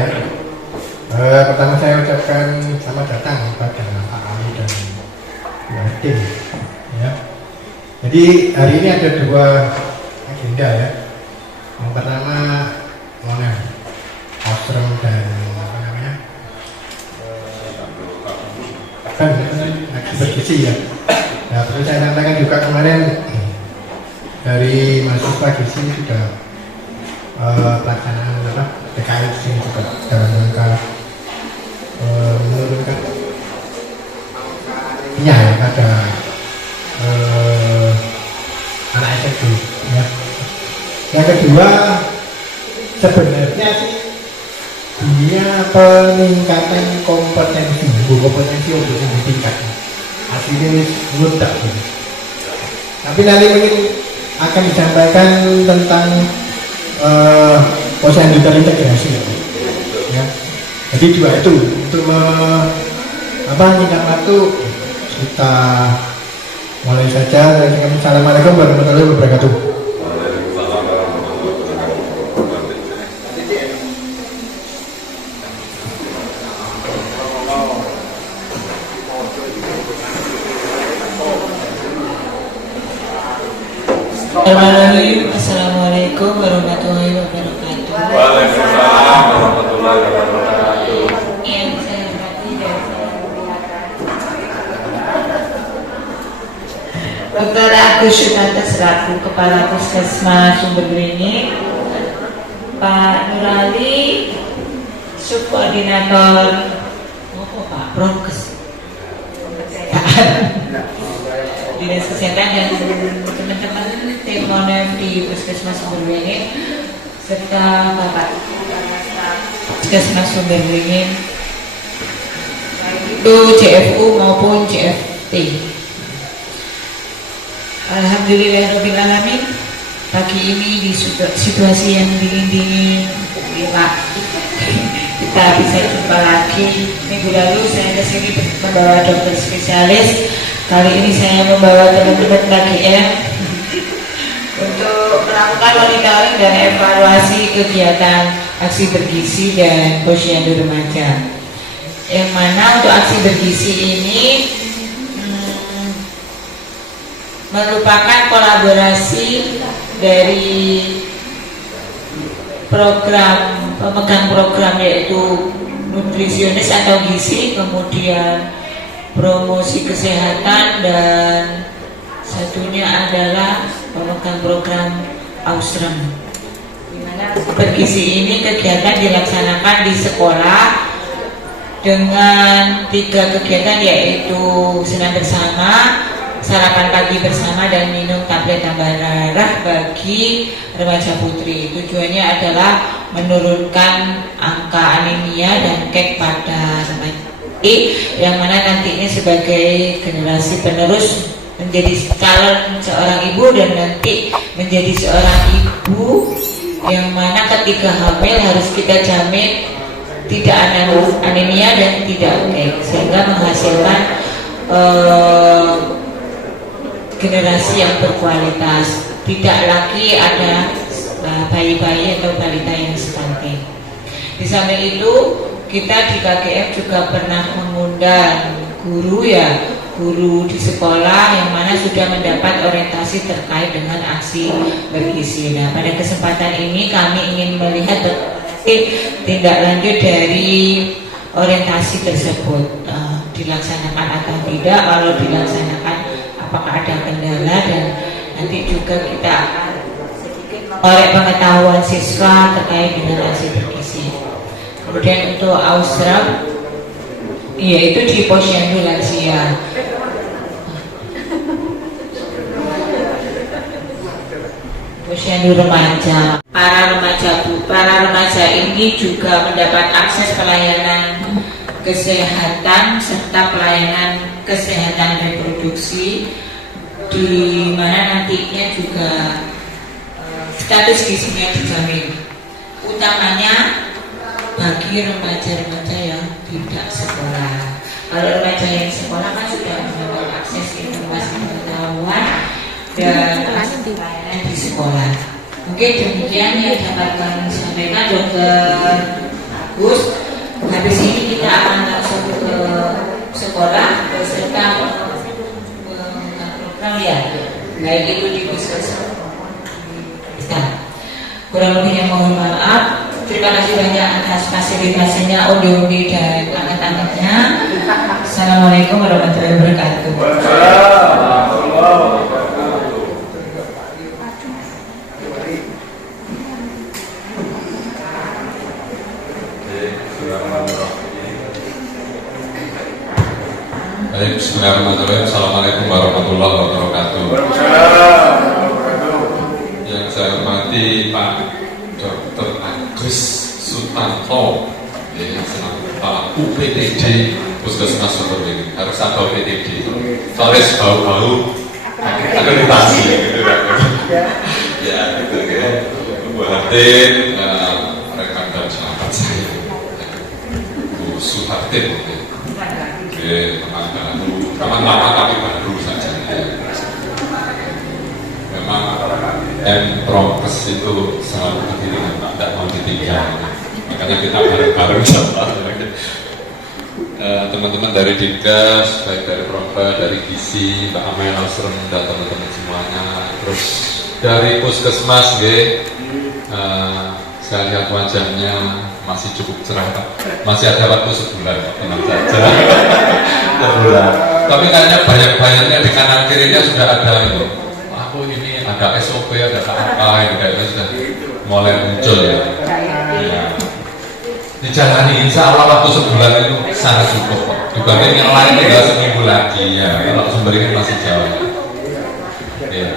ya. Pertama saya ucapkan selamat datang kepada Pak Ali dan Bu tim. Ya. Jadi hari ini ada dua agenda ya. Yang pertama mana Ausram dan apa namanya kan bergizi ya. Nah, perlu saya sampaikan juga kemarin dari mahasiswa gizi sudah pelaksanaan apa PKS ini juga dalam rangka menurunkan ya pada anak SMP ya. Yang kedua sebenarnya sih dia peningkatan kompetensi untuk pendidikan aslinya mudah gitu. Tapi nanti mungkin akan disampaikan tentang posisi terintegrasi ya. Jadi dua itu untuk waktu kita mulai saja. Assalamualaikum warahmatullahi wabarakatuh. Assalamualaikum warahmatullahi wabarakatuh. Waalaikumsalam warahmatullahi wabarakatuh. Yang saya hormati dan saya muliakan Dr. Agus Sutanto selaku Kepala Puskesmas Sumber Beringin, Pak Nurali Subkoordinator Pak Prokes Dinas Kesehatan dan teman-teman tim Monem di Puskesmas Sumber Beringin serta Bapak Puskesmas Sumber Beringin itu CFU maupun CFT. Alhamdulillahirrahmanirrahim. Pagi ini di situasi yang dingin-dingin kita bisa jumpa lagi. Minggu lalu saya kesini membawa dokter spesialis. Kali ini saya membawa teman-teman KGM untuk melakukan monitoring dan evaluasi kegiatan aksi bergizi dan posyandu remaja. Yang mana untuk aksi bergizi ini merupakan kolaborasi dari pemegang program yaitu nutrisionis atau gizi, kemudian promosi kesehatan, dan satunya adalah pemegang program Ausram. Dimana bergizi ini kegiatan dilaksanakan di sekolah dengan 3 kegiatan yaitu senam bersama, sarapan pagi bersama, dan minum tablet tambahan darah bagi remaja putri. Tujuannya adalah menurunkan angka anemia dan kek pada remaja, yang mana nantinya sebagai generasi penerus menjadi calon seorang ibu dan nanti menjadi seorang ibu yang mana ketika hamil harus kita jamin tidak anemia dan tidak kek, sehingga menghasilkan generasi yang berkualitas, tidak lagi ada bayi-bayi atau balita yang stunting. Di samping itu kita di KGM juga pernah mengundang guru di sekolah yang mana sudah mendapat orientasi terkait dengan aksi bergizi. Nah, pada kesempatan ini kami ingin melihat tindak lanjut dari orientasi tersebut, dilaksanakan atau tidak. Kalau dilaksanakan, apakah ada kendala, dan nanti juga kita akan sedikit mengorek pengetahuan siswa terkait dengan aksi bergizi. Kemudian untuk Ausram, yaitu di posyandu lansia. Posyandu remaja. Para remaja ini juga mendapat akses pelayanan kesehatan serta pelayanan kesehatan reproduksi, di mana nantinya juga status gizinya dijamin, utamanya bagi remaja-remaja yang tidak sekolah. Kalau remaja yang sekolah kan sudah mendapat akses informasi pengetahuan dan akses pelayanan di sekolah. Mungkin demikian yang dapat kami sampaikan, Dr. bagus. Habis ini kita akan langsung ke sekolah beserta program ya, baik itu di puskesmas. Kurang lebihnya mohon maaf. Terima kasih banyak atas fasilitasinya, undi-undi dan anget-angetnya. Assalamualaikum warahmatullahi wabarakatuh. Baik, bismillahirrahmanirrahim. Assalamualaikum warahmatullahi wabarakatuh. Yang saya hormati Pak Dr. Agus Sutanto, Pak UPTD Puskesmas Sumber ini. Harus ada UPTD. Soalnya bau-bau akreditasi gitu kan. Ya, gitu ya. Bu Hatin, rekan dan sahabat saya, Bu Suhartin. Teman lama tapi baru saja. Memang Prokes itu selalu berdiri, tidak mau ditinggal. Makanya kita bareng-bareng sama teman-teman dari Dinkes, baik dari Prokes, dari Gizi, Mbak Amel, Osrem, dan teman-teman semuanya. Terus dari Puskesmas, saya lihat wajahnya masih cukup cerah, Pak. Masih ada waktu sebulan, tenang saja. Sebulan. Tapi kayaknya banyak-banyaknya di kanan kirinya sudah ada itu. Aku ini ada SOP, ada apa, ini kayaknya sudah mulai muncul ya. Dijalani, insya Allah waktu sebulan itu sangat cukup, Pak. Dibanding yang lain tinggal seminggu lagi ya. Kalau Sumber ini masih jauh. Ya.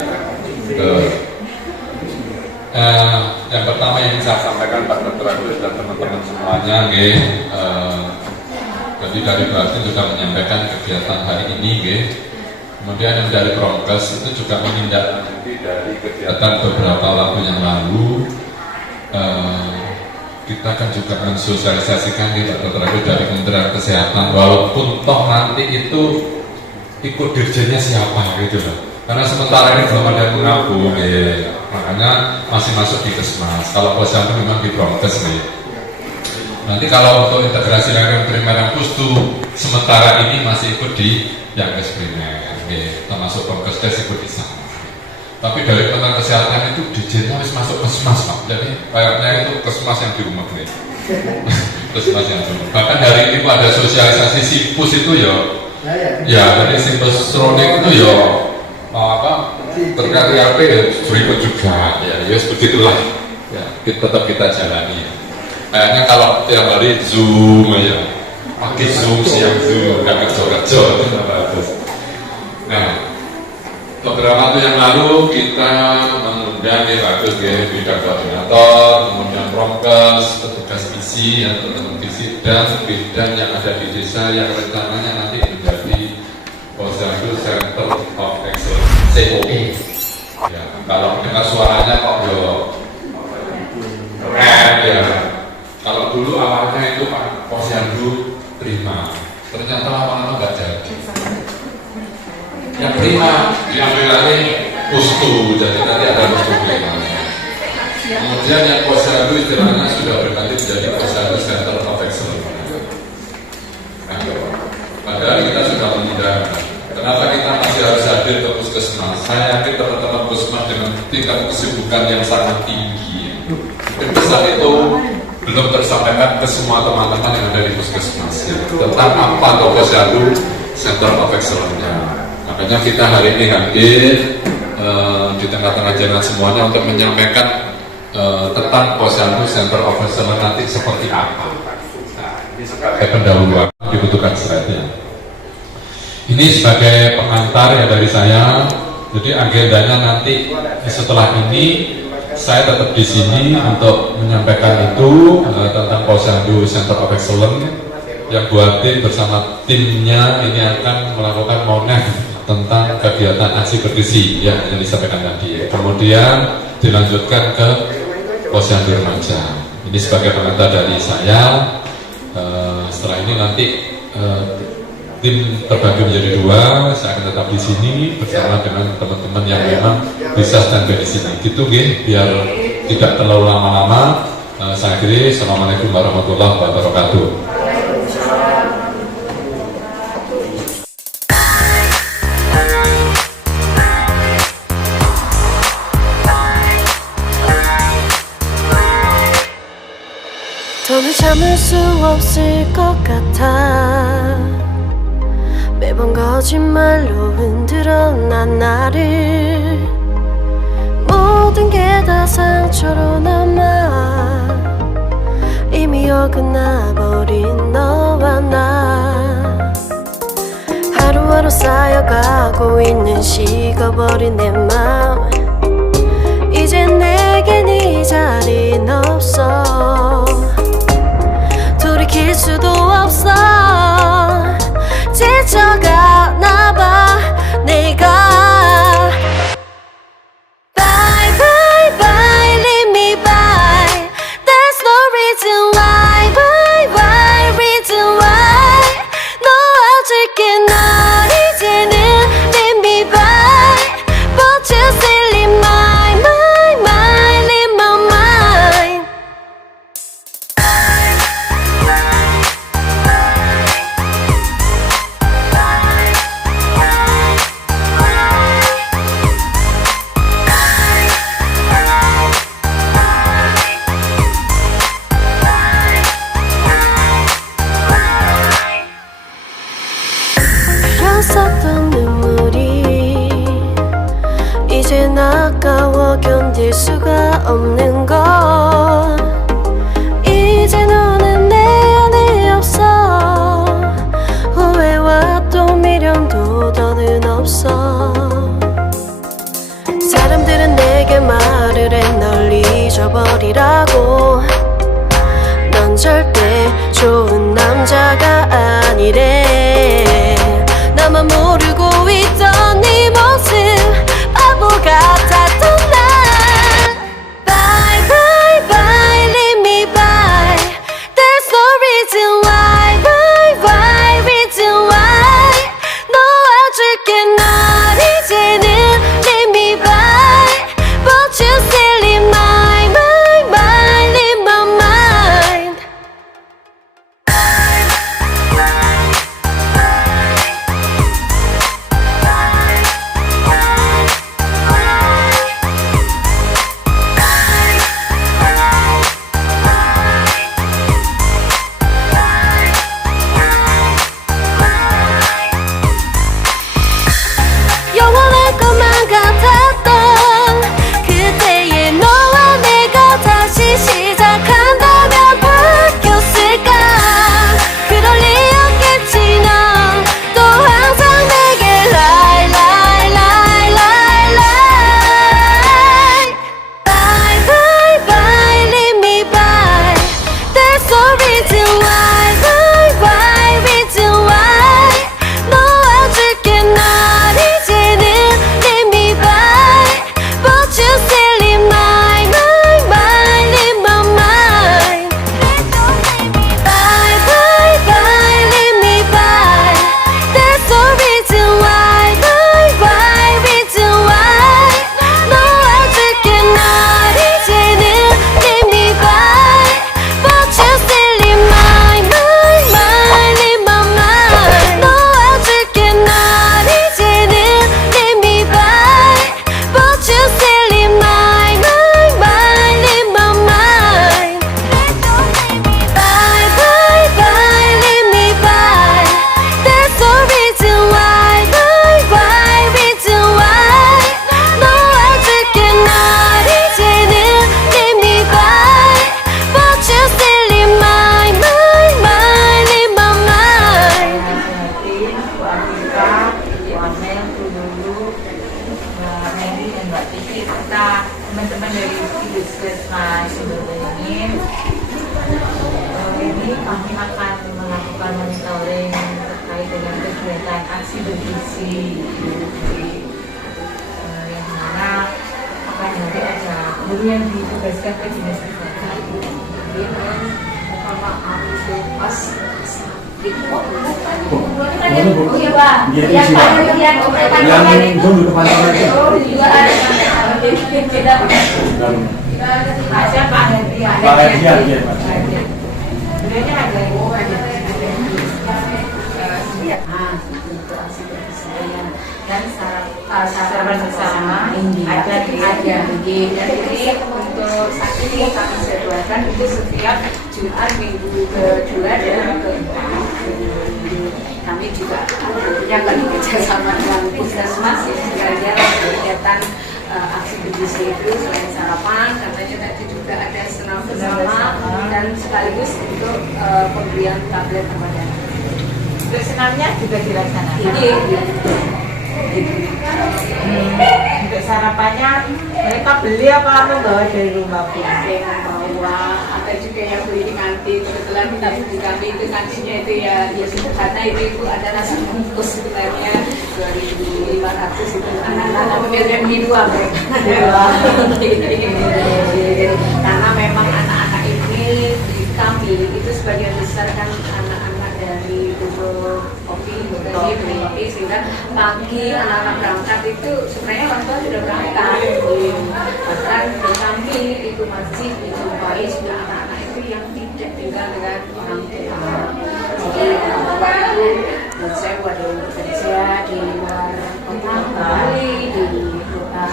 Yang pertama yang saya sampaikan Pak Dr. Agus dan teman-teman semuanya, jadi dari Batin sudah menyampaikan kegiatan hari ini, kemudian yang dari Prokes itu juga menindaklanjuti dari kegiatan beberapa waktu yang lalu. Kita kan juga mensosialisasikan Pak Dr. Agus dari Kementerian Kesehatan, walaupun toh nanti itu ikut dirjennya siapa gitu loh. Karena sementara ini belum ada yang mengaku, makanya masih masuk di Kesmas. Kalau posyandu memang di Prokes, nanti kalau untuk integrasi layanan primer yang pustu, sementara ini masih ikut di yang primer, termasuk Prokes ikut di sana. Tapi dari Kementerian Kesehatan itu dirjennya masih masuk Kesmas, Pak. Jadi kayaknya itu Kesmas yang di rumah, Kesmas yang di rumah. Bahkan hari ini ada sosialisasi SIPUS itu ya, jadi SIPUS Ronik itu terkait RP berikut juga ya begitulah ya, tetap kita jalani ya. Kayaknya kalau tiap hari Zoom ya, pakai Zoom, siang Zoom, nggak kerja itu nggak bagus. Nah, beberapa waktu yang lalu kita mengundang bagus bidang koordinator, kemudian Prokes, petugas gizi ya, teman-teman gizi dan bidang yang ada di desa yang rencananya nanti menjadi Posyandu Center of Excellence COE. Ya, kalau dengar suaranya kok keren ya. Kalau dulu awalnya itu Pak Posyandu terima, ternyata lama-lama nggak jadi. Yang terima diambil lagi pustu, jadi nanti ada pustu kelimanya. Kemudian yang Posyandu istilahnya sudah berganti menjadi Posyandu Center of Excellence. Padahal kita sudah mengundang. Kenapa kita masih harus hadir ke Puskesmas? Saya yakin teman-teman Puskesmas dengan tingkat kesibukan yang sangat tinggi, mungkin besar itu belum tersampaikan ke semua teman-teman yang ada di Puskesmas tentang apa Posyandu Center of Excellence-nya. Makanya kita hari ini hadir di tengah-tengah jalan semuanya untuk menyampaikan tentang Posyandu Center of Excellence nanti seperti apa. Ini sebagai pendahuluan dibutuhkan slide-nya. Ini sebagai pengantar ya dari saya. Jadi agendanya nanti setelah ini saya tetap di sini untuk menyampaikan itu tentang Posyandu Center of Excellence. Yang buat tim bersama timnya ini akan melakukan monef tentang kegiatan aksi bergizi yang disampaikan tadi. Kemudian dilanjutkan ke Posyandu Remaja. Ini sebagai pengantar dari saya. Setelah ini nanti tim terbagi menjadi dua. Saya akan tetap di sini bersama dengan teman-teman yang memang bisa standby di sini. Gitu, biar tidak terlalu lama-lama. Saya akhiri, Assalamualaikum warahmatullahi wabarakatuh. 더는 참을 수 없을 것 같아. 매번 거짓말로 흔들어 난 나를. 모든 게 다 상처로 남아 이미 어긋나버린 너와 나. 하루하루 쌓여가고 있는 식어버린 내 맘. 이제 내겐 이 자리는 없어. 돌이킬 수도 없어. 지쳐가나봐 내가. Bye bye bye leave me by. There's no reason why. Bye bye reason why. 놓아줄게 널 이제는 leave me by. But you still leave my mind leave my mind. 흘렸었던 눈물이 이젠 아까워 견딜 수가 없는 걸. 이제 너는 내 안에 없어. 후회와 또 미련도 더는 없어. 사람들은 내게 말을 해 널 잊어버리라고. 넌 절대 좋은 남자가 아니래. 나만 모르고 있던 네 모습 바보 같았던 난. Bye bye bye leave me by. There's no reason why. Bye bye reason why. 놓아줄게 널 이제는 leave me by. But you still leave my mind leave my mind. 영원할 것만 같았던 그때의 너와 내가 다시 시작한다면 바뀌었을까. 그럴 리 없겠지. 넌 또 항상 내게 lie lie lie lie lie. Bye bye bye leave me by. There's no reason why. Bye bye reason why. 놓아줄게 널 이제는 leave me by. But you still leave my mind leave my mind. Bye bye bye leave me by. There's no reason why. Bye bye reason why. 놓아줄게 널 이제는 leave me by. But you still leave my mind leave my mind. 놓아줄게 널 이제는 leave me by. But you still leave my mind leave my mind. Bye bye bye leave me by. There's no reason why. Bye bye reason why. 놓아줄게 널 이제는 leave me by. But you still leave my mind leave my mind. Bu Afifah, Bu Amel, Bu Lulu, Mbak Mary dan Mbak Titi serta teman-teman dari Puskesmas Sumberberingin. Ini kami akan melakukan monitoring terkait dengan kegiatan aksi bergizi yang mana akan nanti ada guru yang ditugaskan ke dinas kesehatan. Jadi mohon maaf pas dan sarapan bersama ada di dan jadi untuk saat ini kami jadwalkan itu setiap Jumat minggu kedua dan keempat. Kami juga tentunya akan bekerjasama dengan Puskesmas sengaja kegiatan aksi bergizi itu selain sarapan katanya tadi juga ada senam bersama dan sekaligus untuk pemberian tablet kepada Untuk senamnya juga dilaksanakan. Untuk sarapannya mereka beli apa membawa dari rumah pun? Bawa atau juga yang beli di kantin. Kebetulan kita di kantin itu kantinnya itu ya sederhana itu ada nasi bungkus sebenarnya 2.500 itu anak-anak tapi biasanya beli dua karena memang anak-anak ini kami itu sebagian besar kan anak-anak dari Google Kopi berarti sehingga pagi anak-anak berangkat itu sebenarnya orang tua sudah berangkat bahkan di kami itu masih dijumpai sudah anak-anak itu yang tidak tinggal dengan orang tua jadi waktu saya buat bekerja di luar kota Bali di kota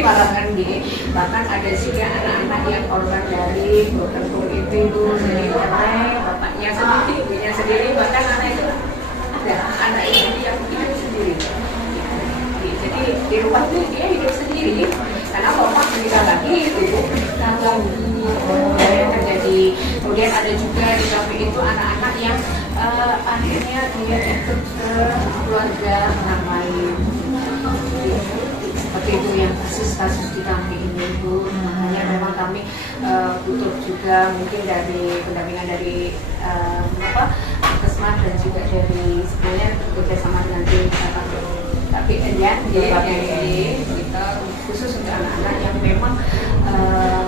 Parangan gini bahkan ada juga anak-anak yang korban dari broken home itu dari cerai bapaknya sendiri ibunya sendiri bahkan anak itu ada anak itu yang hidup sendiri jadi di rumah itu dia hidup sendiri karena bapak meninggal lagi itu kalau terjadi kemudian ada juga di kami itu anak-anak yang akhirnya dia ikut ke keluarga orang lain seperti itu yang kasus-kasus di kami ini Bu makanya memang kami butuh juga mungkin dari pendampingan dari Puskesmas dan juga dari sebenarnya bekerjasama dengan tim tapi ya kita khusus untuk anak-anak yang memang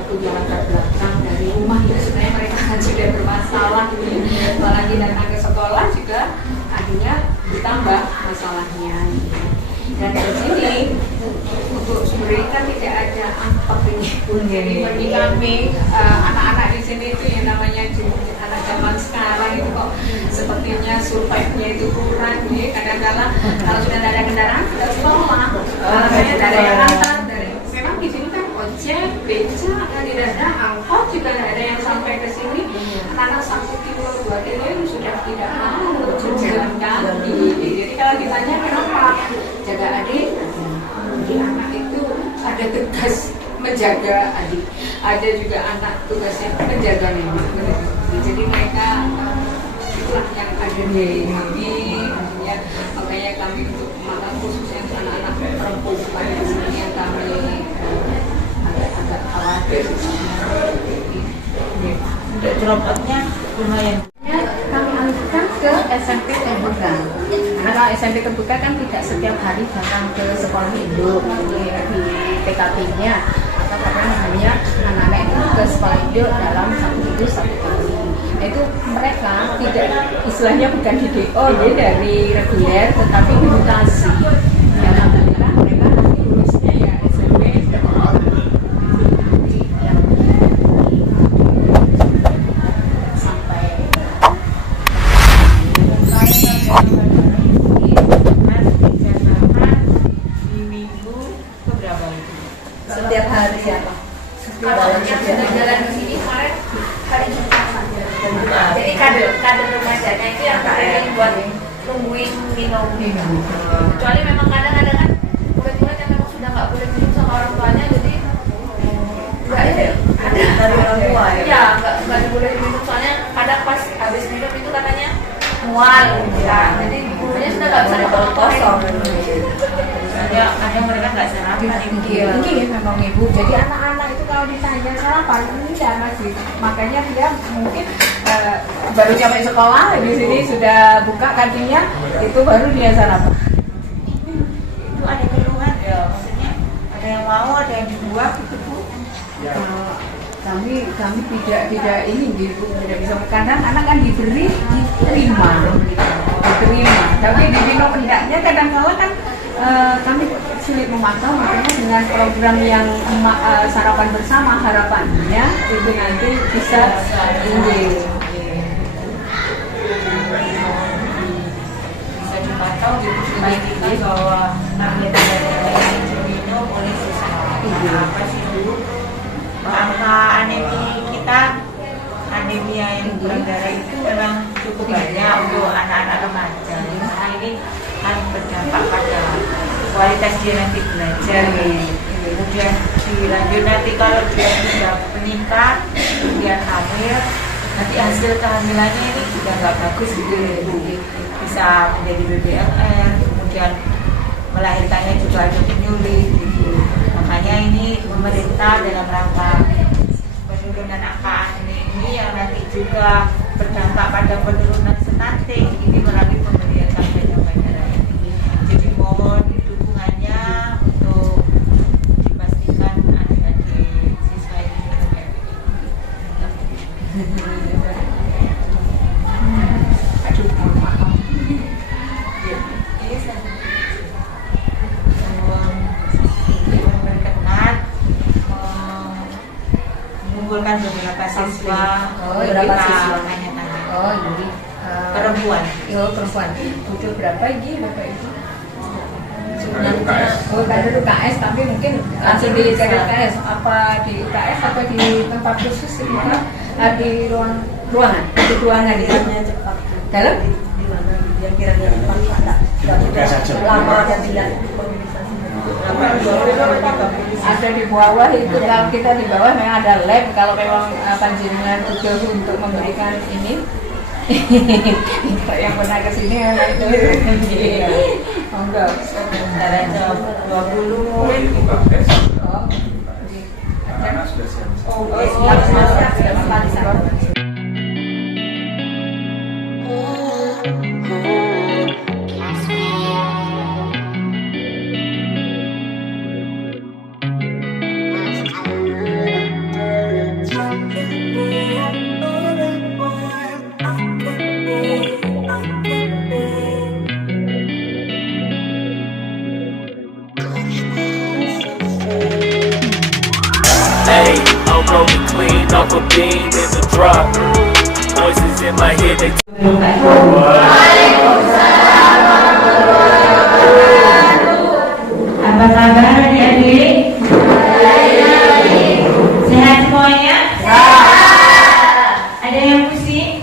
punya latar belakang dari rumah ya sebenarnya mereka sudah bermasalah apalagi datang ke sekolah juga akhirnya ditambah masalahnya dan di sini untuk sebenarnya kan tidak ada angkot ini jadi bagi kami anak-anak di sini itu yang namanya anak zaman sekarang itu kok sepertinya survive-nya itu kurang ya kadang-kadang kalau sudah tidak ada kendaraan tidak sekolah makanya tidak ada yang antar dari memang di sini kan ojek, beca, tidak ada angkot juga tidak ada yang sampai ke sini karena 1 kilo 2 kilo itu sudah tidak mau jalan kaki jadi kalau ditanya kenapa jaga adik di anak itu ada tugas menjaga adik ada juga anak tugasnya menjaga nenek jadi mereka itulah yang ada di kami ya makanya kami untuk makan khususnya untuk anak-anak perempuan di sini yang kami agak khawatir Untuk dropotnya lumayan. kami alihkan ke SMP terbuka karena kalau SMP terbuka kan tidak setiap hari datang ke sekolah induk di TKP-nya atau namanya anak-anak itu ke sekolah induk dalam 1 minggu 1 kali itu mereka tidak istilahnya bukan di DO dari reguler tetapi dimutasi dan alhamdulillah mereka nanti lulusnya ya SMP sampai Di minggu keberapa itu? setiap hari siapa? Kalau yang sudah jalan ke sini kemarin hari Jumat saja. Jadi kader remajanya itu yang kalian buat tungguin minum. Kecuali memang kadang-kadang kan murid-murid yang memang sudah nggak boleh minum sama orang tuanya jadi nggak ada dari orang tua ya. Ya nggak boleh minum soalnya kadang pas habis minum itu katanya mual. Ya, jadi gurunya sudah nggak bisa ditolong kosong. Ya, kadang mereka nggak sarapan. Tinggi memang ibu. Jadi anak-anak itu kalau ditanya sarapan ini ya masih. Makanya dia mungkin baru sampai sekolah di sini sudah buka kantinnya itu baru dia sarapan. Itu ada keluhan ya, maksudnya ada yang mau, ada yang dibuang gitu Bu. kami tidak ini gitu, tidak bisa. Kadang anak kan diberi diterima, tapi di Bino hendaknya kadang-kala kan kami sulit memantau, makanya dengan program yang sarapan bersama harapannya itu nanti bisa ini bisa dipantau gitu supaya kita bahwa target dari Bino boleh sesuai apa sih dulu angka anemia yang kurang darah itu memang cukup banyak untuk anak-anak remaja. Nah ini akan berdampak pada kualitas dia nanti belajar. Kemudian dilanjut nanti kalau dia sudah meningkat, kemudian hamil, nanti hasil kehamilannya ini juga nggak bagus gitu, bisa menjadi BBLR, kemudian melahirkannya juga ada penyulit gitu. Makanya ini pemerintah dalam rangka penurunan angka anemia ini yang nanti juga berdampak pada penurunan stunting ini melalui pemberian kampanye darah ini. Jadi mohon dukungannya untuk dipastikan adik-adik siswa ini mengumpulkan beberapa siswa, tanya-tanya. Oh, jadi Perempuan. perempuan. Butuh berapa ini Bapak Ibu? UKS. Oh, kader UKS, tapi mungkin langsung di kader UKS. Apa di UKS atau di tempat khusus itu kan? Di ruangan, di ruangan itu. Dalam? Di mana? Yang kira-kira tempat lama dan tidak ada di bawah itu. Kalau kita di bawah memang ada lab. Kalau memang panjenengan butuh untuk memberikan ini yang pernah kesini memang itu enggak sebentar aja 20 UKS. oh Anak sudah siap. Hey, I'm rolling clean off a beam in the drop. Voices in my head, they Apa kabar adik-adik? Sehat semuanya? Ada yang pusing?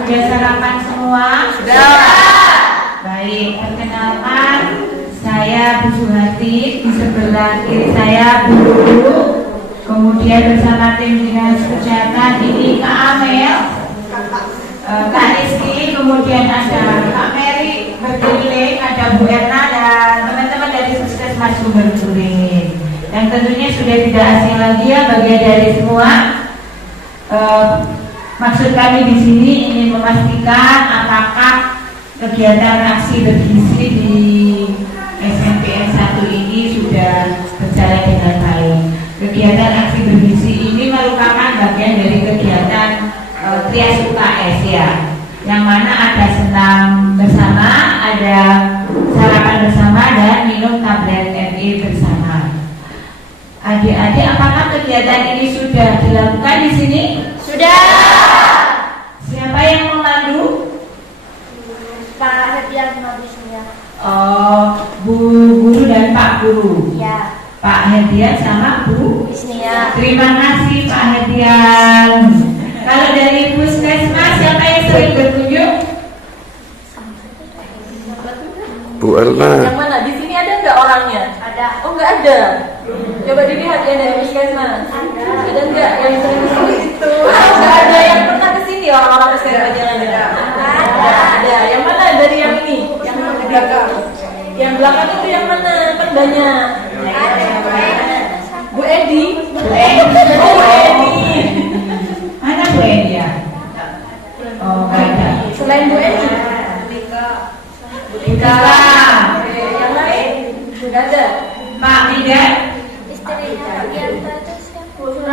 Sudah sarapan semua? Baik, perkenalkan saya Bu Suhati, di sebelah kiri saya Bu Lulu, kemudian bersama tim dinas kesehatan ini Kak Amel, Kak Rizky, kemudian ada Kak Mary berkeliling, ada Bu Erna dan teman-teman dari Puskesmas Sumber Juling. Dan tentunya sudah tidak asing lagi ya bagian dari semua. Maksud kami di sini ingin memastikan apakah kegiatan aksi bergizi di SMPN 1 ini sudah berjalan dengan baik. Kegiatan aksi bergizi ini merupakan bagian dari kegiatan Trias UKS ya, yang mana ada senam bersama, ada sarapan bersama dan minum tablet MI bersama. Adik-adik, apakah kegiatan ini sudah dilakukan di sini? Sudah. Siapa yang memandu? Pak Hedian Mabisnya. Oh, Bu Guru dan Pak Guru. Ya. Pak Hedian sama Bu Bisnia. Terima kasih Pak Hedian. Kalau dari Puskesmas siapa yang sering berkunjung? Bu Erna. Yang mana? Di sini ada nggak orangnya? Ada. Oh nggak ada. Coba dilihat ya dari puskesmas. Ada nggak yang sering kesini? Itu. Nggak ada yang pernah kesini orang-orang puskesmas jalan ada. Ada. Yang mana dari yang ini? Yang belakang. Yang belakang itu yang mana? Kan banyak. Bu Edi. Bu Edi. Oh Bu Edi. Mana Bu Edi ya? Oh nggak ada. Selain Bu Edi. Bu Tika. Yang lain? Nggak ada. Pak Mida. Istrinya Pak Gianta itu siapa?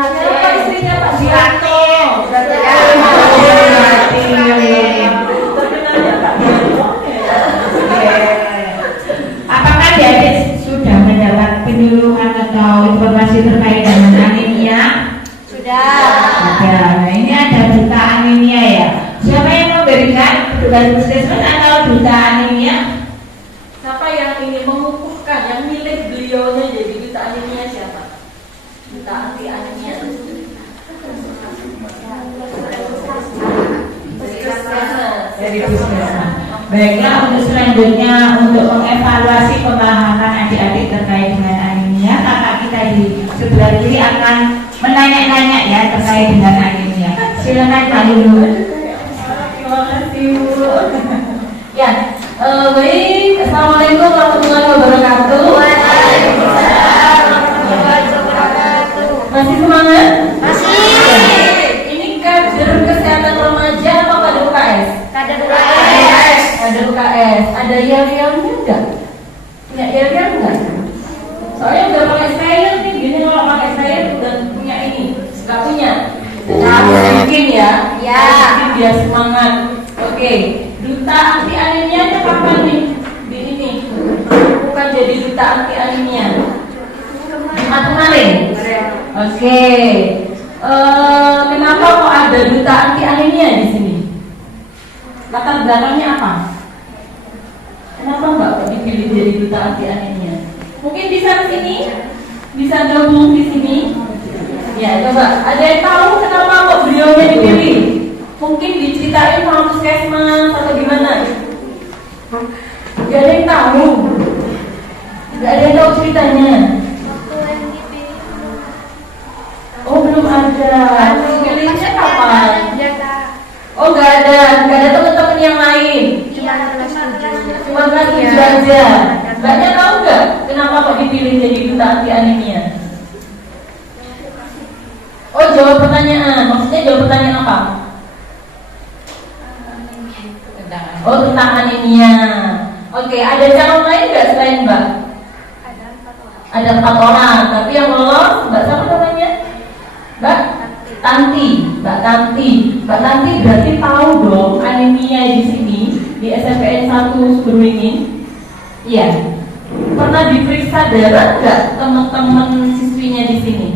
tugas puskesmas atau duta anemia? Siapa yang ingin mengukuhkan, yang milih beliaunya jadi duta anemia siapa? Duta anti anemia. Dari puskesmas. Baiklah, untuk selanjutnya untuk mengevaluasi pemahaman adik-adik terkait dengan anemia, kakak kita di sebelah kiri akan menanya-nanya ya terkait dengan anemia. Silakan Pak Lulu. Terima kasih Bu. Ya, baik. Assalamualaikum warahmatullahi wabarakatuh. Waalaikumsalam warahmatullahi wabarakatuh. Masih semangat? Masih. Ini kader kesehatan remaja apa kader UKS? Kader UKS. Kader UKS. Ada yel-yelnya enggak? Punya yel-yel enggak? Soalnya udah pakai sprayer nih. Gini kalau pakai sprayer udah punya ini. Enggak punya. Mungkin ya. Ya. Mungkin biar semangat. Oke. Duta anti anemia kapan nih? Di ini. Bukan jadi duta anti anemia. Jumat kemarin. Oke. Kenapa kok ada duta anti anemia di sini? Latar belakangnya apa? Kenapa Mbak kok dipilih jadi duta anti anemia? Mungkin bisa ke sini? Bisa gabung di sini? Ya, coba. Ada yang tahu kenapa kok beliaunya dipilih? Mungkin diceritain sama puskesmas atau gimana? Gak ada yang tahu. Gak ada yang tahu ceritanya. Oh, belum ada. Pilihnya kapan? Oh, gak ada teman-teman yang lain. Cuma kelas 7 aja. Mbaknya tahu nggak kenapa kok dipilih jadi duta anti anemia? Oh, jawab pertanyaan. Maksudnya jawab pertanyaan apa? Oh, tentang anemia. Oke, ada calon lain nggak selain Mbak? Ada 4 orang. Tapi yang lolos, Mbak siapa namanya? Mbak Tanti. Mbak Tanti berarti tahu dong anemia di sini di SMPN 1 Seberwingin. Iya. Pernah diperiksa darah nggak teman-teman siswinya di sini?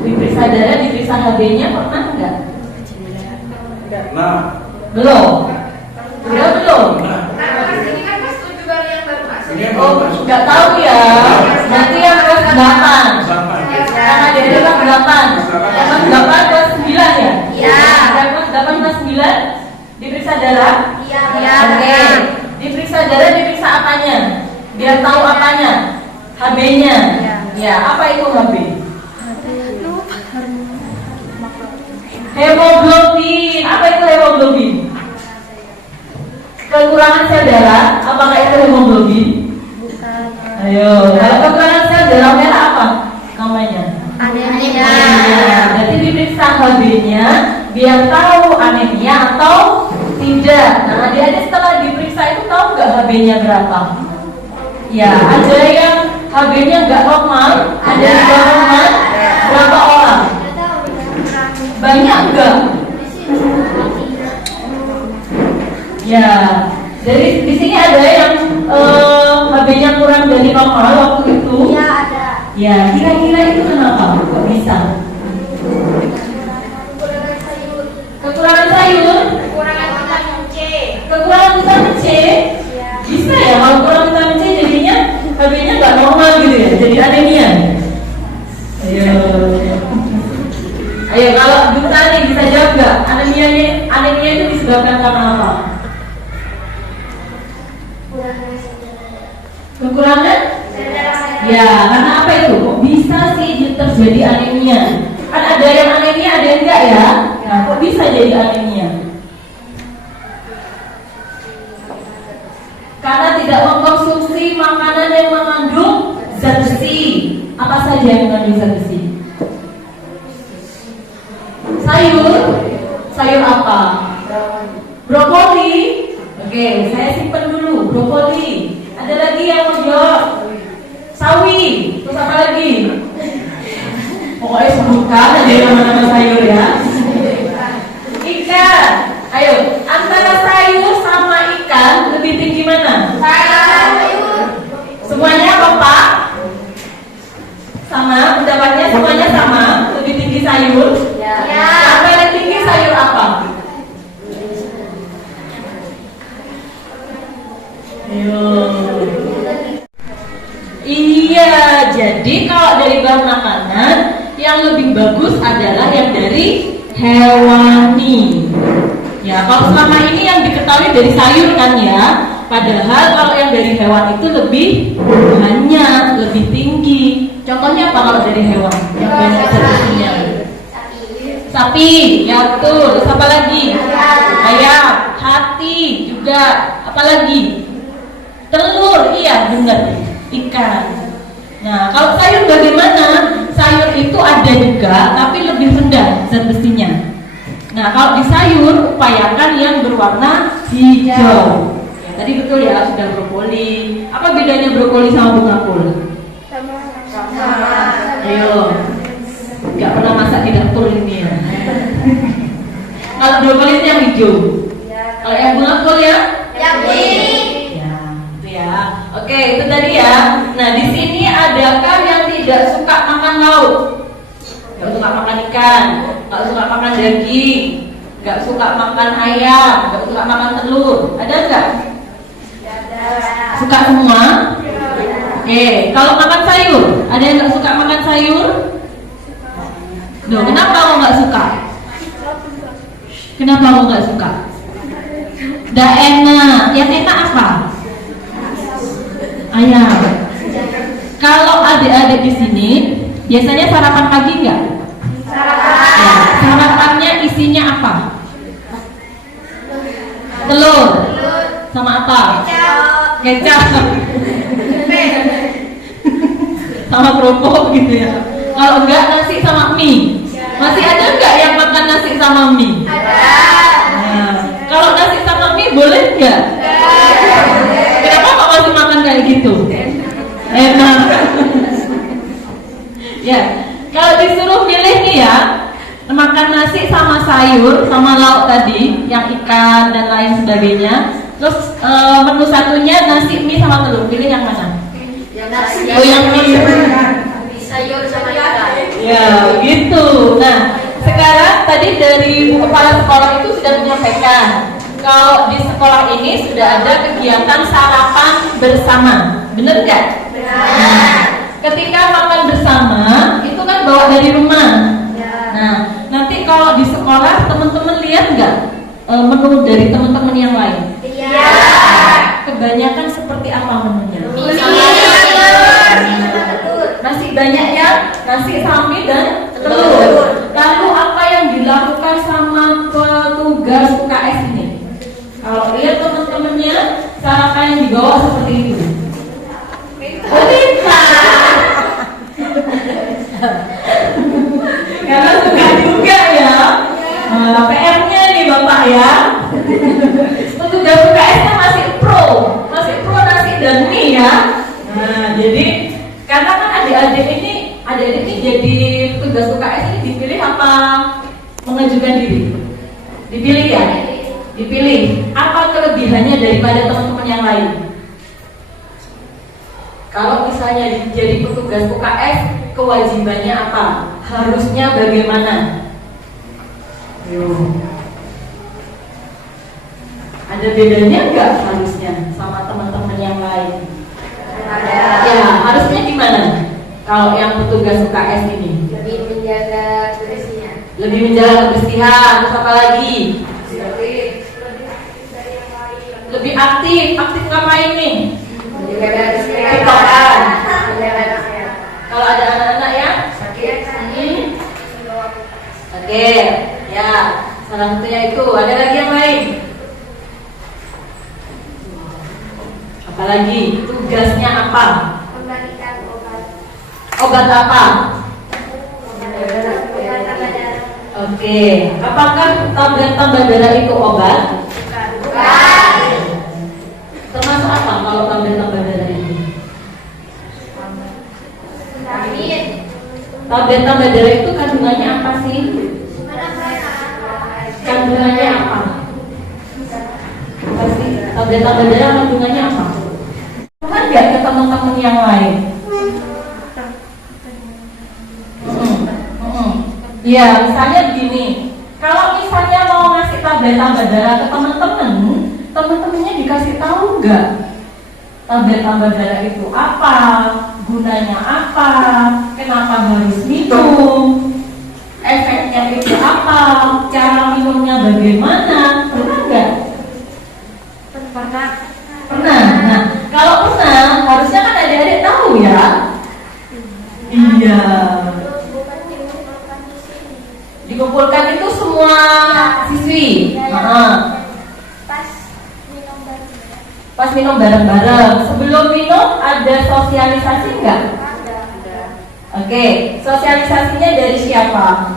Diperiksa darah, diperiksa HB-nya pernah nggak? Nah. Belum. Belum. Oh, nggak tahu ya. Nanti yang kelas 8. Karena dia kelas 8. Kelas 8 kelas 9 ya? Iya. Kelas 8 kelas 9 diperiksa darah? Iya. Oke. Diperiksa darah, diperiksa apanya? Biar tahu apanya? HB-nya. Ya, apa itu HB? Hemoglobin. Apa itu hemoglobin? Kekurangan sel darah. Apakah itu hemoglobin? Ayo, kalau kekurangan sel darah merah apa namanya? Anemia. Jadi diperiksa HB-nya biar tahu anemia atau tidak. Nah, adik-adik setelah diperiksa itu tahu nggak HB-nya berapa? Ya, ada yang HB-nya nggak normal, ada yang nggak normal. Berapa orang? Banyak nggak? Ya, jadi di sini ada yang HB-nya kurang dari normal waktu itu. Iya, ada. Ya, kira-kira itu kenapa? Kok bisa? Kekurangan sayur. Kekurangan vitamin C. Kekurangan vitamin C. Bisa ya, kalau kurang vitamin C jadinya HB-nya nggak normal gitu ya, jadi anemia. Ayo, kalau Duta nih bisa jawab nggak? Anemia itu disebabkan karena apa? Kekurangan? Ya, karena apa itu? Kok bisa sih terjadi anemia? Kan ada yang anemia, ada yang enggak ya? Nah, kok bisa jadi anemia? Karena tidak mengkonsumsi makanan yang mengandung zat besi. Apa saja yang mengandung zat besi? Sayur apa? Brokoli. Oke, saya simpen dulu. Brokoli. Ada lagi yang mau jawab? Sawi. Terus apa lagi? Pokoknya sebutkan aja nama-nama sayur ya. Ikan. Ayo, antara sayur sama ikan lebih tinggi mana? Sayur. Semuanya kompak? Sama, pendapatnya semuanya sama, lebih tinggi sayur? Ya. Yang paling tinggi sayur apa? dari bahan makanan, yang lebih bagus adalah yang dari hewani. Ya, kalau selama ini yang diketahui dari sayur kan ya. Padahal kalau yang dari hewan itu lebih banyak, lebih tinggi. Contohnya apa kalau dari hewan? Yang banyak zat-zatnya. Sapi, ya betul. Terus apa lagi? Ayam, hati juga. Apa lagi? Telur, iya benar. Ikan. Nah, kalau sayur bagaimana? Sayur itu ada juga, tapi lebih rendah zat besinya. Nah, kalau di sayur upayakan yang berwarna hijau. Ya, tadi betul ya, sudah brokoli. Apa bedanya brokoli sama bunga kol? Sama. Ayo. Gak pernah masak di dapur ini ya. Kalau brokoli itu yang hijau. Kalau yang bunga kol ya? Yang biru. Ya, itu ya. Oke, itu tadi ya. Nah, di sini adakah yang tidak suka makan lauk? Gak suka makan ikan, gak suka makan daging, gak suka makan ayam, gak suka makan telur. Ada nggak? Suka semua? Oke, kalau makan sayur, ada yang gak suka makan sayur? Duh, kenapa kamu gak suka? Kenapa kamu gak suka? Gak enak. Yang enak apa? Ayam. Kalau adik-adik di sini biasanya sarapan pagi nggak? Sarapan. Ya, sarapannya isinya apa? Telur. Sama apa? Kecap. Sama kerupuk gitu ya. Kalau enggak nasi sama mie. Masih ada enggak yang makan nasi sama mie? Ada. Nah, kalau nasi sama mie boleh enggak? Kenapa kok masih makan kayak gitu? Enak. Ya, kalau disuruh milih nih ya, makan nasi sama sayur, sama lauk tadi, yang ikan dan lain sebagainya. Terus menu satunya nasi mie sama telur, pilih yang mana? Yang nasi. Oh, yang mie. Sayur sama ikan. Ya, gitu. Nah, sekarang tadi dari buku kepala sekolah itu sudah menyampaikan kalau di sekolah ini sudah ada kegiatan sarapan bersama. Bener nggak? Nah, ketika makan bersama itu kan bawa dari rumah. Nah, nanti kalau di sekolah teman-teman lihat nggak menu dari teman-teman yang lain? Iya. Kebanyakan seperti apa menunya? Nasi banyak ya, nasi sama mie dan telur. Lalu apa yang dilakukan sama petugas UKS ini? Kalau lihat teman-temannya sarapan yang dibawa seperti itu. Karena suka juga ya. Nah, PR-nya nih Bapak ya. Petugas UKS-nya masih pro nasi dan mie ya. Nah, jadi karena kan adik-adik ini jadi petugas UKS ini dipilih apa mengajukan diri? Dipilih ya? Dipilih. Apa kelebihannya daripada teman-teman yang lain? Kalau misalnya jadi petugas UKS, kewajibannya apa? Harusnya bagaimana? Ada bedanya nggak harusnya sama teman-teman yang lain? Ya, harusnya gimana? Kalau yang petugas UKS ini lebih menjaga kebersihan. Lebih menjaga kebersihan. Terus apa lagi? Lebih aktif. Aktif ngapain nih? Tiktokan. Kalau ada anak-anak yang sakit. Oke, ya. Salah satunya itu. Ada lagi yang lain? Apalagi tugasnya apa? Membagikan obat. Obat apa? Oke. Apakah tablet tambah darah itu obat? Bukan. Termasuk apa kalau tablet tambah darah itu? Vitamin. Tablet tambah darah itu kandungannya apa sih? Kandungannya apa? Pasti tablet tambah darah kandungannya apa? Kan nggak ke teman-teman yang lain? Ya, misalnya begini. Kalau misalnya mau ngasih tablet tambah darah ke teman-temannya dikasih tahu nggak tablet tambah darah itu apa, gunanya apa, kenapa harus minum, efeknya itu apa, cara minumnya bagaimana, pernah nggak? Pernah. Pernah. Nah, kalau pernah, harusnya kan adik-adik tahu ya. Iya. Dikumpulkan itu semua siswi. Pas minum bareng-bareng. Sebelum minum ada sosialisasi nggak? Ada. Oke, sosialisasinya dari siapa?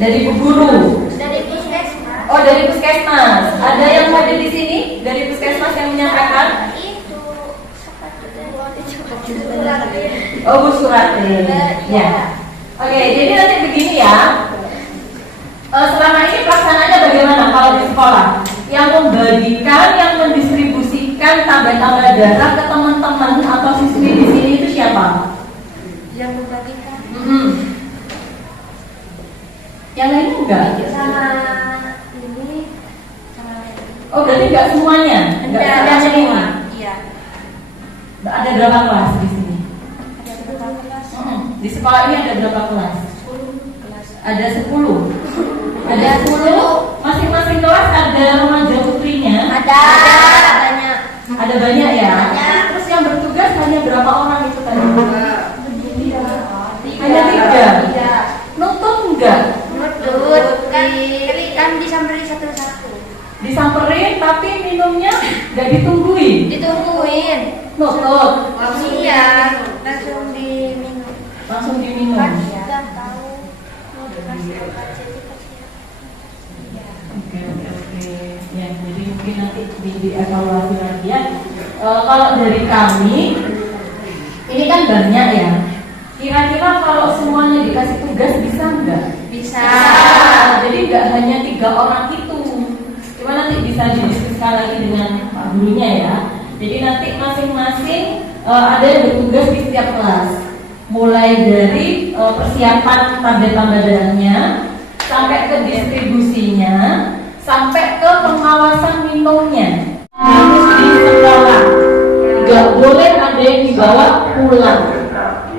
Dari Bu Guru. Dari puskesmas. Oh, dari puskesmas. Ada yang hadir di sini dari puskesmas yang menyampaikan? Itu Oh, Bu Surati. Ya. Oke, jadi nanti begini ya. Selama ini pelaksanaannya bagaimana kalau di sekolah? Yang membagikan, yang mendistribusikan tambah-tambah darah ke teman-teman atau siswi di sini itu siapa? Yang membagikan. Yang lain enggak? Sama ini. Sama Oh, berarti enggak semuanya? Enggak semua? Iya. Ada berapa kelas di sini? Ada berapa kelas? Di sekolah ini ada berapa kelas? 10 kelas. Ada 10. Ada 10. Masing-masing kelas ada remaja putrinya? Ada. Banyak. Ada banyak ya? Banyak. Terus yang bertugas hanya berapa orang itu tadi? Hanya 3. Iya. Nutup enggak? Nutut. Kan disamperin satu-satu. Disamperin tapi minumnya enggak ditungguin? Ditungguin. Nutup? Iya. Langsung diminum. Langsung diminum? Nggak tahu. Oke. Ya, jadi mungkin nanti dievaluasi lagi ya. Kalau dari kami, ini kan banyak ya. Kira-kira kalau semuanya dikasih tugas bisa nggak? Bisa. Jadi nggak hanya 3 orang itu. Cuma nanti bisa didiskusikan lagi dengan Pak gurunya ya. Jadi nanti masing-masing ada yang bertugas di setiap kelas. Mulai dari persiapan tambah-tambah darahnya, sampai ke distribusinya, sampai ke pengawasan minumnya. Harus di sekolah. Nggak boleh ada yang dibawa pulang.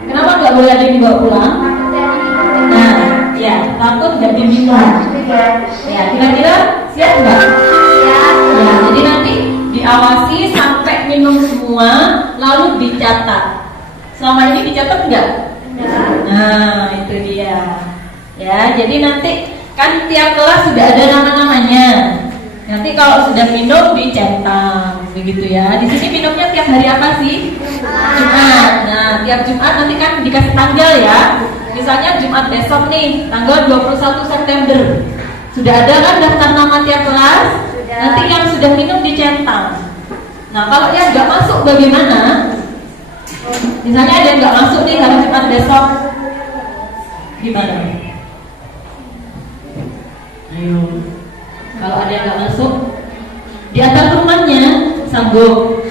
Kenapa nggak boleh ada yang dibawa pulang? Nah, ya takut nggak diminum. Ya, kira-kira siap nggak? Siap. Ya, jadi nanti diawasi sampai minum semua, lalu dicatat. Selama ini dicatat nggak? Nah, itu dia. Ya, jadi nanti kan tiap kelas sudah ada nama-namanya. Nanti kalau sudah minum dicentang, begitu ya. Di sini minumnya tiap hari apa sih? Jumat. Nah, tiap Jumat nanti kan dikasih tanggal ya. Misalnya Jumat besok nih, tanggal 21 September. Sudah ada kan daftar nama tiap kelas? Sudah. Nanti yang sudah minum dicentang. Nah, kalau yang nggak masuk bagaimana? Misalnya ada yang nggak masuk nih hari Jumat besok, gimana? Ayo, kalau ada yang nggak masuk, diantar temannya, sanggup.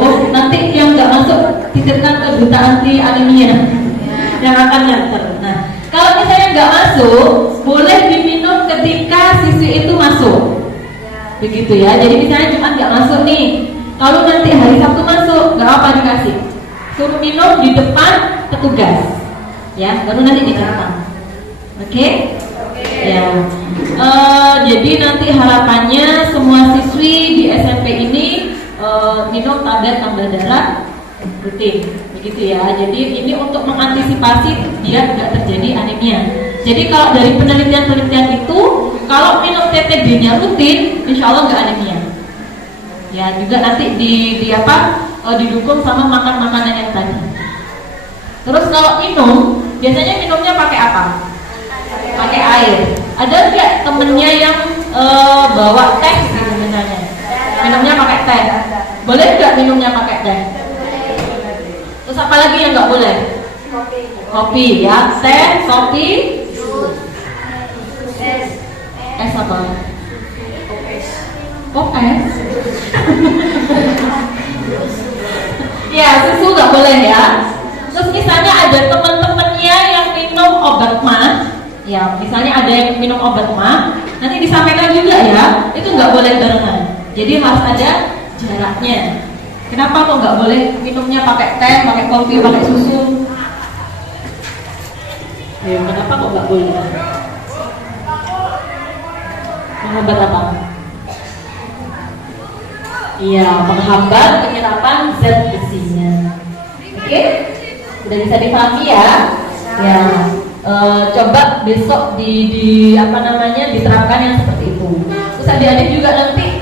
Oh, nanti yang nggak masuk titipkan ke duta anti anemia yang akan nyantar. Nah, kalau misalnya nggak masuk, boleh diminum ketika siswi itu masuk. Begitu ya. Jadi misalnya Jumat nggak masuk nih, kalau nanti hari Sabtu masuk, nggak apa dikasih. Suruh minum di depan petugas, ya, baru nanti dicatat. Oke? Ya. Jadi nanti harapannya semua siswi di SMP ini minum tambah darah rutin, begitu ya. Jadi ini untuk mengantisipasi dia tidak terjadi anemia. Jadi kalau dari penelitian-penelitian itu, kalau minum TTB-nya rutin, insya Allah nggak anemia. Ya, juga nanti didukung sama makan makanan yang tadi. Terus kalau minum, biasanya minumnya pakai apa? Pakai air. Ada nggak temennya yang bawa teh gitu misalnya? Minumnya pakai teh. Boleh nggak minumnya pakai teh? Terus apa lagi yang nggak boleh? Kopi ya, teh, kopi, es apa? Es. Ya, susu nggak boleh ya. Terus misalnya ada teman-temannya yang minum obat mah, ya misalnya ada yang minum obat mah, nanti disampaikan juga ya, itu nggak boleh barengan. Jadi harus ada jaraknya. Kenapa kok nggak boleh minumnya pakai teh, pakai kopi, pakai susu? Kenapa kok nggak boleh? Menghambat apa? Iya, menghambat penyerapan zat besinya. Oke? Sudah bisa dipahami ya? Ya. Coba besok diterapkan yang seperti itu. Terus adik-adik juga nanti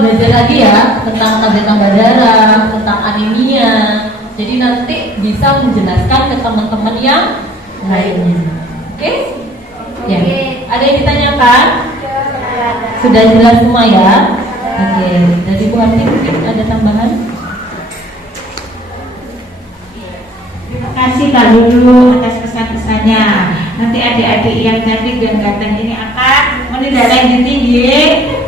belajar lagi ya tentang tambah darah, tentang anemia. Jadi nanti bisa menjelaskan ke teman-teman yang lainnya. Oke? Ya. Ada yang ditanyakan? Sudah jelas semua ya? Oke. Dari Bu Hati mungkin ada tambahan? Terima kasih Kak Lulu atas pesan-pesannya. Nanti adik-adik yang cantik dan ganteng ini akan menindaklanjuti.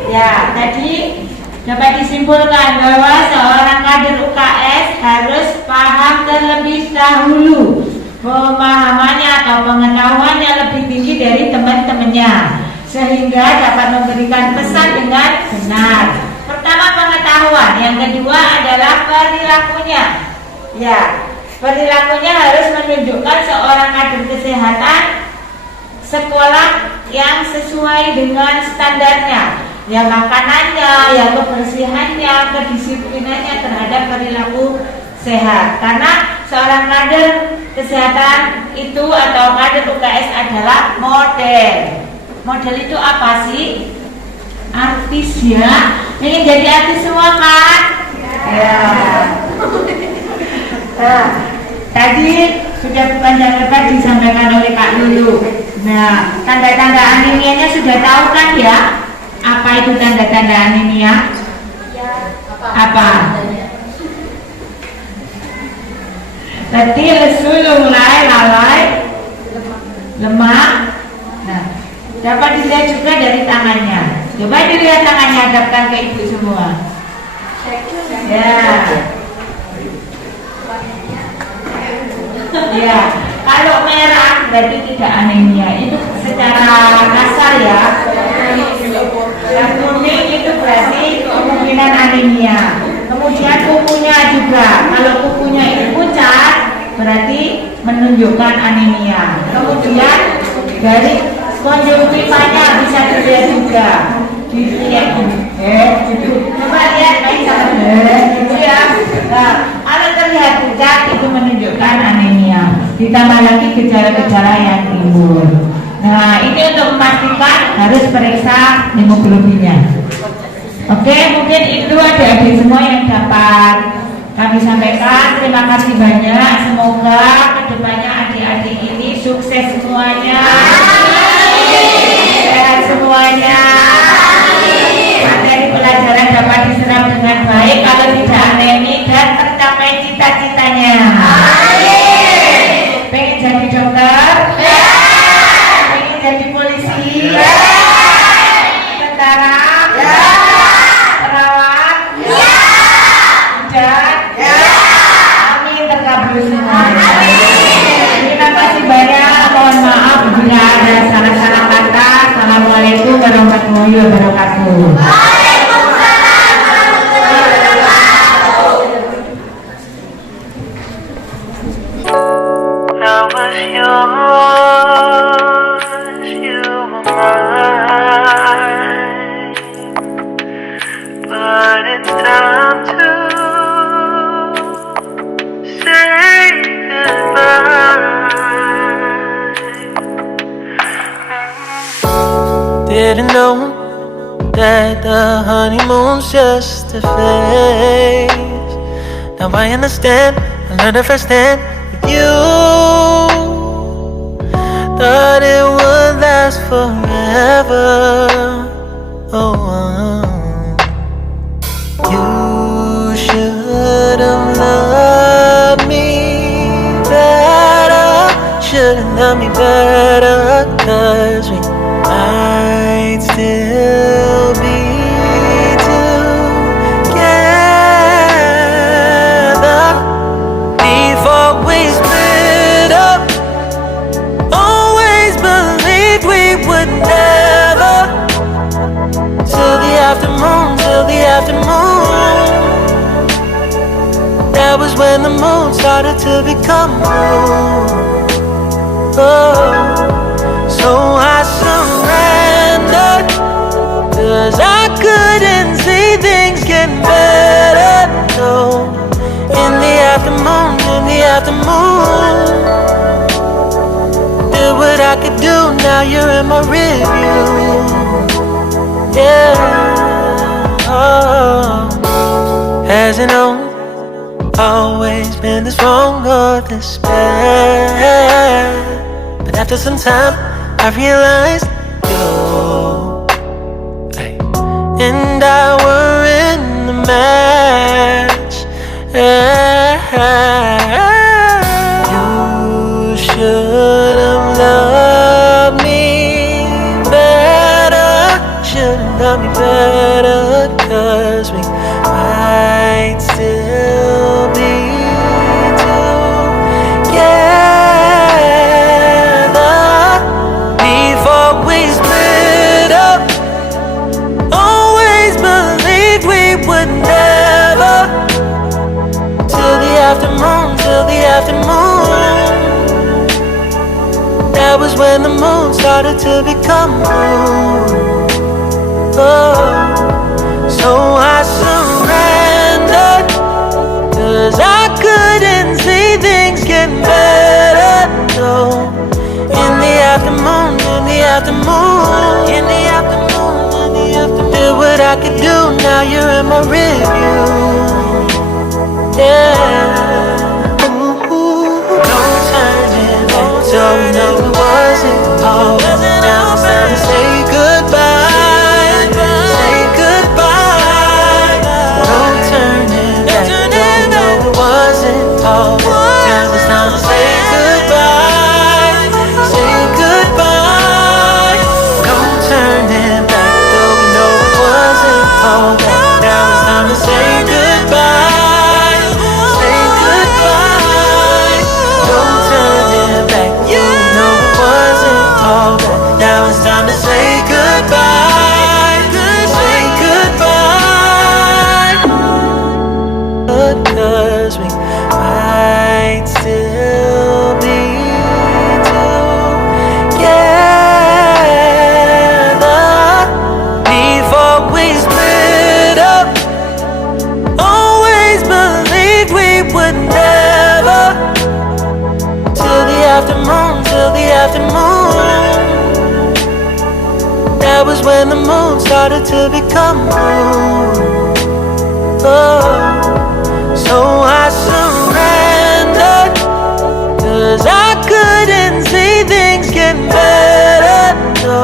Ya, tadi dapat disimpulkan bahwa seorang kader UKS harus paham terlebih dahulu, pemahamannya atau pengetahuannya lebih tinggi dari teman-temannya, sehingga dapat memberikan pesan dengan benar. Pertama pengetahuan, yang kedua adalah perilakunya. Ya, perilakunya harus menunjukkan seorang kader kesehatan sekolah yang sesuai dengan standarnya, ya makanannya, ya kebersihannya, kedisiplinannya terhadap perilaku sehat. Karena seorang kader kesehatan itu atau kader UKS adalah model. Model itu apa sih? Artis ya. Ingin jadi artis semua kan? Ya. Nah, tadi sudah panjang lebar disampaikan oleh Kak Lulu. Nah, tanda-tanda anemianya sudah tahu kan ya? Apa itu tanda-tanda anemia? Apa? Letih, lesu, lunglai, lalai, lemah. Nah, dapat dilihat juga dari tangannya. Coba dilihat tangannya, hadapkan ke ibu semua. Ya. Ya, kalau merah berarti tidak anemia. Itu secara kasar ya. Yang kuning itu berarti kemungkinan anemia. Kemudian kukunya juga. Kalau kukunya itu pucat berarti menunjukkan anemia. Kemudian dari konjungtivanya bisa dilihat juga. Dilihat. Coba lihat baik sama gitu ya. Nah, kalau terlihat pucat itu menunjukkan anemia. Ditambah lagi gejala-gejala yang timbul. Nah, ini untuk memastikan harus periksa hemoglobinnya. Oke, mungkin itu adik-adik semua yang dapat kami sampaikan. Terima kasih banyak. Semoga kedepannya adik-adik ini sukses semuanya, sehat semuanya, materi pelajaran dapat diserap dengan baik, kalau tidak anemi dan tercapai cita-citanya. Pengen jadi dokter? Pengen jadi polisi? Tentara? Perawat? Dan? Amin, terkabul semua. Terima kasih banyak. Mohon maaf bila ada salah-salah kata. Assalamualaikum warahmatullahi wabarakatuh. Didn't know that the honeymoon's just a phase. Now I understand, I learned it firsthand with you. Thought it would last forever. You should have loved me better. Should have loved me better, 'cause we might still be together before we split up. Always believe when the moon started to become blue. Oh, so I surrendered, 'cause I couldn't see things getting better. No, in the afternoon, did what I could do, now you're in my rearview. Yeah, oh. Hasn't always been this wrong or this bad, but after some time I realized you and I were in the match. You should have loved me better, should have loved me better, 'cause we might still be together before we split up. Always believed we would never, till the afternoon. That was when the moon started to become blue. Oh, so I surrendered, 'cause I couldn't see things getting better. No, in the afternoon, did what I could do, now you're in my rearview. Yeah, ooh, no turning back, so no, it wasn't all. Now it's time to say goodbye, say goodbye. No turning back, no, it wasn't all. Now it's time to say goodbye, say goodbye. No turning back, though we know it wasn't all that. Now it's time to say goodbye, say goodbye. No turning back, you know it wasn't all that. Now it's time to say goodbye, say goodbye. 'Cause we might still be together before we split up. Always believed we would never, till the afternoon. That was when the moon started to become blue. Oh, so I surrendered, 'cause I couldn't see things getting better. No,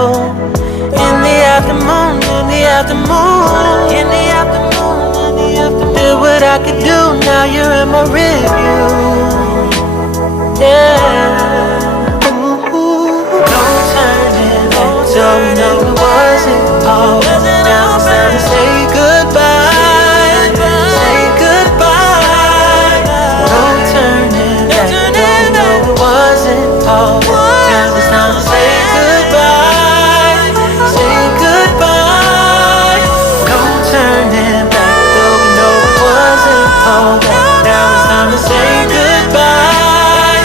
in the afternoon, did what I could do, now you're in my rearview. Yeah, ooh, no turning back, so no, it wasn't all. Now it's time to say goodbye, say goodbye. No turning back, no, it wasn't all. Now it's time to say goodbye, say goodbye. No turning back, though we know it wasn't all that. Now it's time to say goodbye,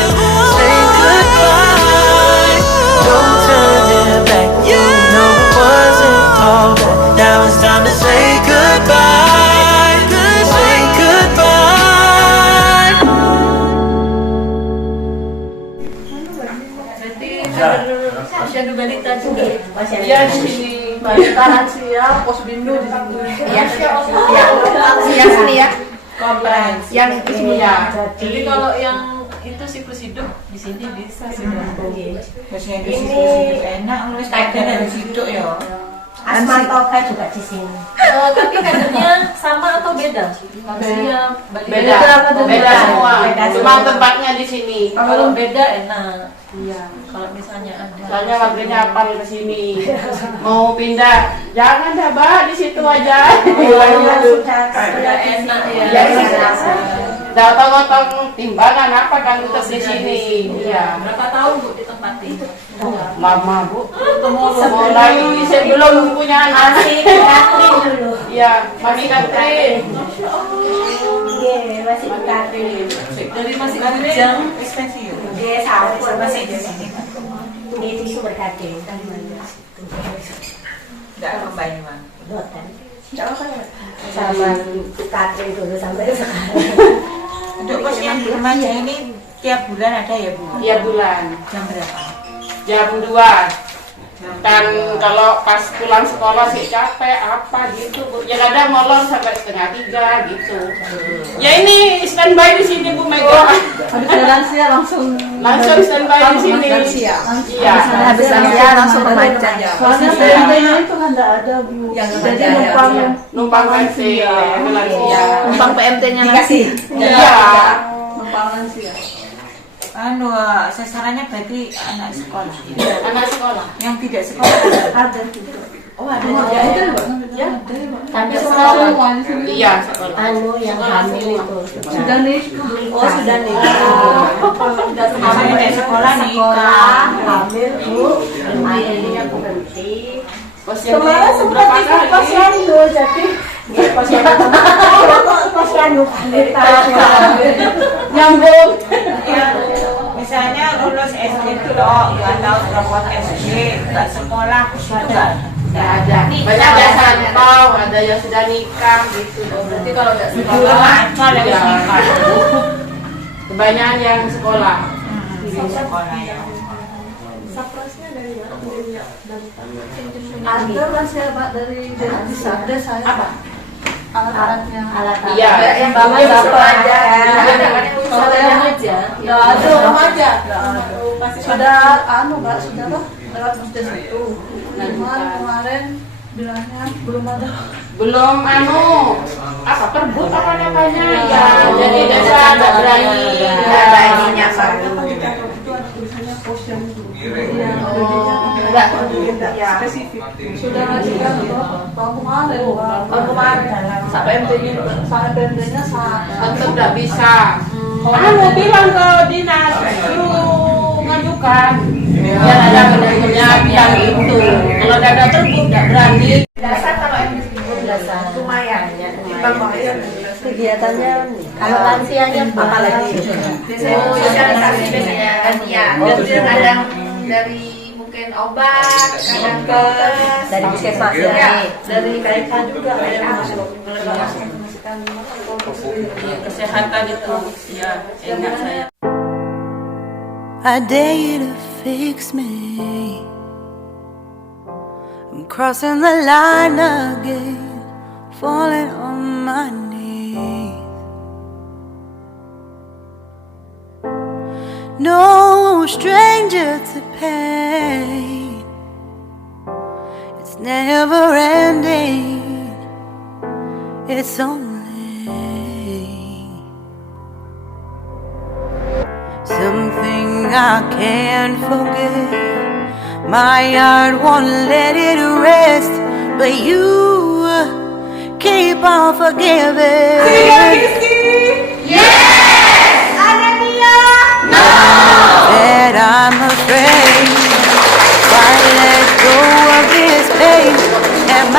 say goodbye. No turning back, you know it wasn't all that. Now it's time to say goodbye, say goodbye. Posyandu balita juga. Iya di sini. Balita lansia, posbindu di situ. Iya, yang sini ya. Kompleks. Yang di sini ya. Jadi kalau yang itu siklus hidup di sini bisa sudah. Biasanya di situ enak, nulis kader dari situ ya. Asma Toka juga di sini. Tapi kadernya sama atau beda? Maksudnya Beda semua. Cuma tempatnya di sini. Kalau beda enak. Iya. Kalau misalnya ada. Soalnya waktunya apa ke sini. Mau pindah, jangan dah, Mbak, di situ aja. Sudah enak ya. Datang-datang timbangan apa kan tetap di sini. Iya. Berapa tahun Bu ditempati? Lama, Bu. Mulai sebelum punya anak. Masih Katrin dulu. Iya, Mami Katrin. masih kantin. Dari masih Kujang ekspansi. Dia sampur Masih di sini. Ini tisu berkacang. Enggak kembali, Bang. Dotan. Sama Katrin dulu sampai sekarang. Untuk posyandu remaja ini tiap bulan ada ya, Bu? Tiap bulan. Jam berapa? Jam 2. Dan kalau pas pulang sekolah sih capek apa gitu, Bu. Ya kadang molor sampai 2:30 gitu. Ya ini standby di sini, Bu Mega. Habis lansia langsung standby di sini. Iya. habis lansia langsung remaja. Soalnya PMT-nya itu kan enggak ada, Bu. Jadi Numpang lansia. numpang PMT-nya dikasih. Iya. Numpang lansia. Sasarannya berarti anak sekolah. Anak sekolah. Yang tidak sekolah Ada juga. oh ada Ya, itu, ya. Ada sekolah. Iya, sekolah. Yang hamil itu Sudah nikah. Oh sudah nikah. Misalnya dari sekolah nikah. Hamil Bu, akhirnya aku berhenti. Kemarin sempat ikut posyandu, jadi posyandu nyambung. Ya, misalnya lulus SD dulu atau rapot SD nggak sekolah itu nggak ada. Banyak biasanya tahu ada yang sudah nikah gitu. Berarti kalau enggak remaja yang Iya. nikah. Kebanyakan yang sekolah. Sekolah ya. Saprasnya dari mana? Ada lansia Pak dari desa saya. Apa? Alat-alatnya. Iya. Yang bawa aja. Kalau yang aja. Enggak ada remaja. Sudah Mbak, sudah apa? Lewat musda situ. Kemarin bilangnya belum ada. Belum apa perbut apa namanya ya. Jadi desa ada berani. Ada ininya Pak. Itu ada tulisannya posyandu. Enggak. Ya, spesifik. Sudah juga tahun kemarin, sampai PMT-nya Tetap tidak bisa. Bilang ke dinas suruh ngajukan. Biar ada benar-benar bilang itu. Kalau ada terbuk nggak berani. Dasar kalau yang lumayan ya. Kegiatannya kalau lansianya apalagi sosialisasi biasanya lansia. Kadang dari mungkin obat, kadang ke dari puskesmas ya, dari KK juga masuk. Kesehatan itu ya ingat saya. I dare you to fix me. I'm crossing the line again, falling on my knees. No stranger to pain. It's never ending. It's only something I can't forget. My heart won't let it rest, but you keep on forgiving. Yeah.